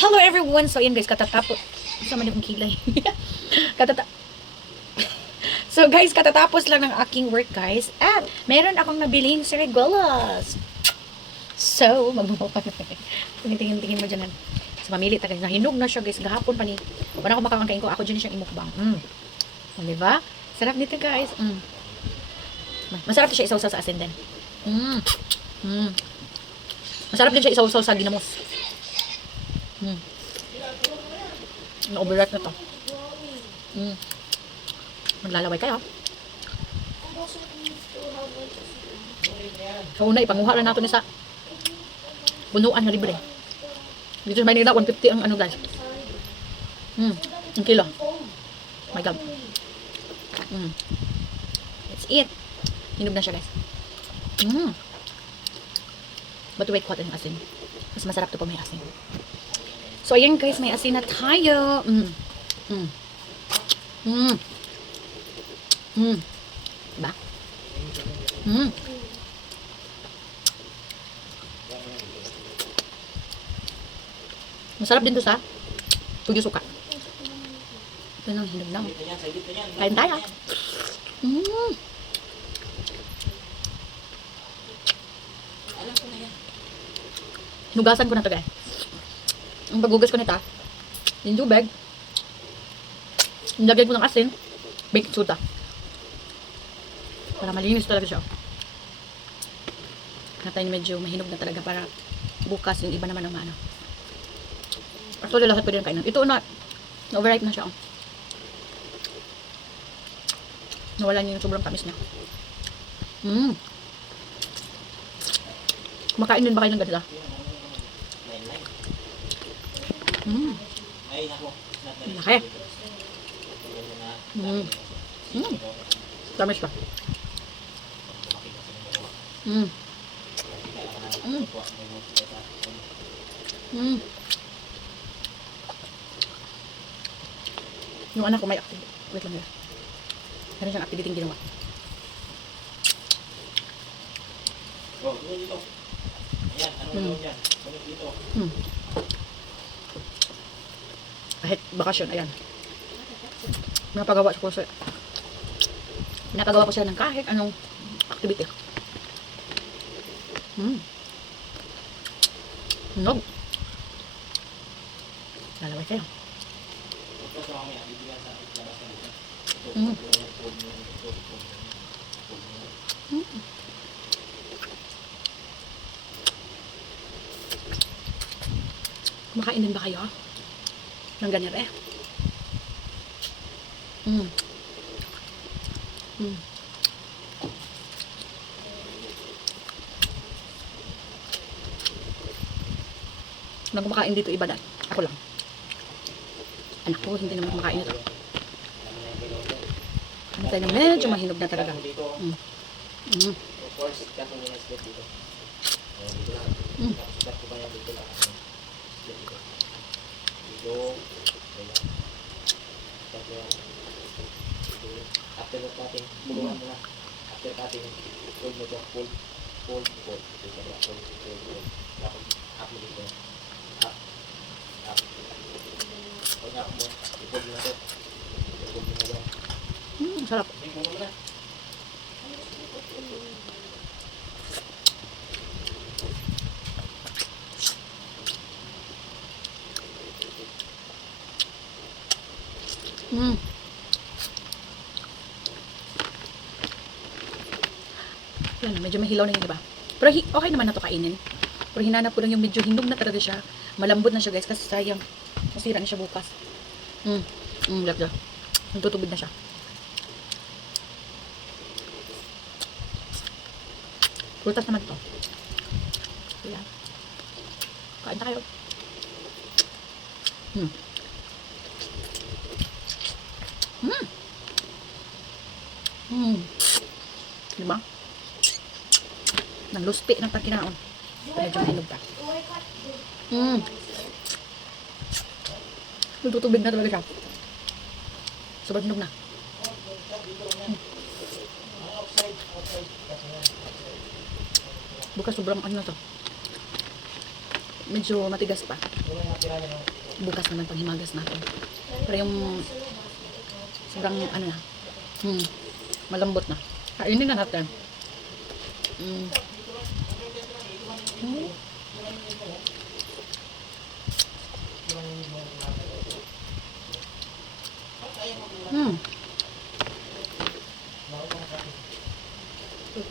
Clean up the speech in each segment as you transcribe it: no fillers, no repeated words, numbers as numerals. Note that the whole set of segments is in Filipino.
Hello everyone! So ayan guys, katatapos. Sama na kong kilay. Katata So guys, katatapos lang ng aking work guys. At meron akong nabiling siriguelas. So, tingin-tingin mo dyan. So, mamili tayo. Nahinog na siya guys. Gahapon pa ni. Wala ko makakangkain ko. Ako dyan siyang imukbang. Diba? Sarap nito guys. Masarap siya isaw-saw sa asin din. Masarap din siya isaw-saw sa ginamos. Na-overripe na to. Maglalaway kayo. So, una, ipanguha lang natin sa bunuan na libre. Dito sa Maynila, 150 ang ano guys. Ang kilo. My God. That's it. Hinog na siya guys. But wait, kuha ng asin. Mas masarap to pag may asin. So, ayan guys, may asin na tayo. Diba? Masarap din to sa tuyo suka. Ito nang hinog na. Kain tayo. Nugasan ko na to guys. Ang paghugas ko nito, yung tubig, nilagyan ko ng asin, baking soda. Para malinis talaga siya. Natin medyo mahinog na talaga para bukas yung iba naman ng ano. Actually, lahat pwede na kainan. Ito na-overripe na siya. Nawala niya yung sobrang tamis niya. Kumakain din ba kayo ng ganito? Laki. Tamis pa. Yung anak ko may activity. Wait lang guys. Meron siyang activity ginawa. Kahit bakasyon, ayan. Pinapagawa ko siya ng kahit anong activity. Nog. Lalaway kayo. Kumakain din ba kayo? Ng ganyan eh. Nang kumakain dito iba dahil. Ako lang. Anak ko, hindi naman kumakain ito. Ano tayo na medyo mahinog na talaga. Sarap. Yan, medyo mahilaw na yun, diba? Pero okay naman na to kainin. Pero hinanap ko lang yung medyo hinog na talaga siya. Malambot na siya guys, kasi sayang. Masira na siya bukas. Lagda. Nagtutubig na siya. Prutas naman to. Ayan. Kain tayo. Diba? Nang luspi ng pagkinaon. Medyo hinog pa. Nagtutubig na talaga siya. Sobrang hinog na. Bukas sobrang ano na to. medyo matigas pa. Bukas naman pag himagas natin. Pero yung sobrang ano na. Malambot na. Kainin na natin.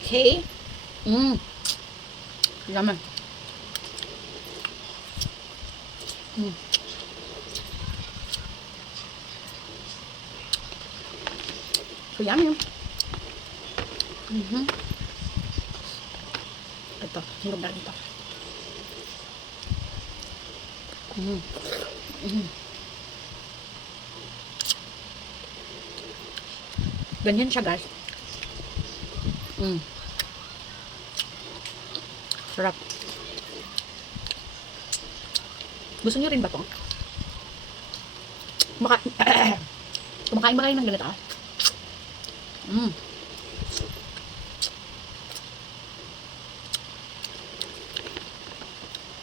Okay. Yaman. So, yummy. Ito, hinog na rin ito. Ganyan siya, guys. Sarap. Gusto niyo rin ba ito? Kumakain ba kayo ng ganito?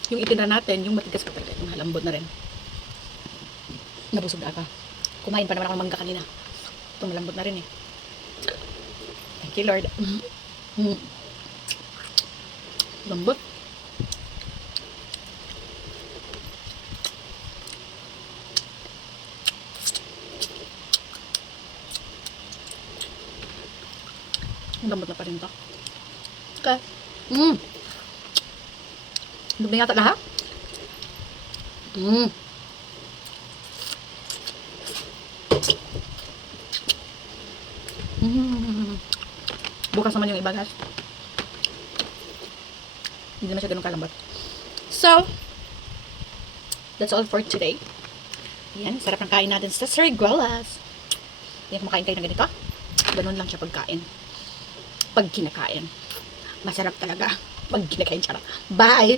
Yung itinra natin, yung matigas pa talaga, yung halambot na rin. Nabusog na ako. Kumain pa naman ako ng mangga kanina. Ito malambot na rin eh. Thank you, Lord. Lambot. Lambot na pa rin ito. Okay. Lubing yata lahat. Bukas naman yung iba, guys. Hindi naman siya ganun kalambot. So, that's all for today. Yan, sarap ng kain natin sa Sariguelas. Yan, kumakain kayo ng ganito. Ganun lang siya pagkain. Pag kinakain. Masarap talaga. Pag kinakain siya. Bye!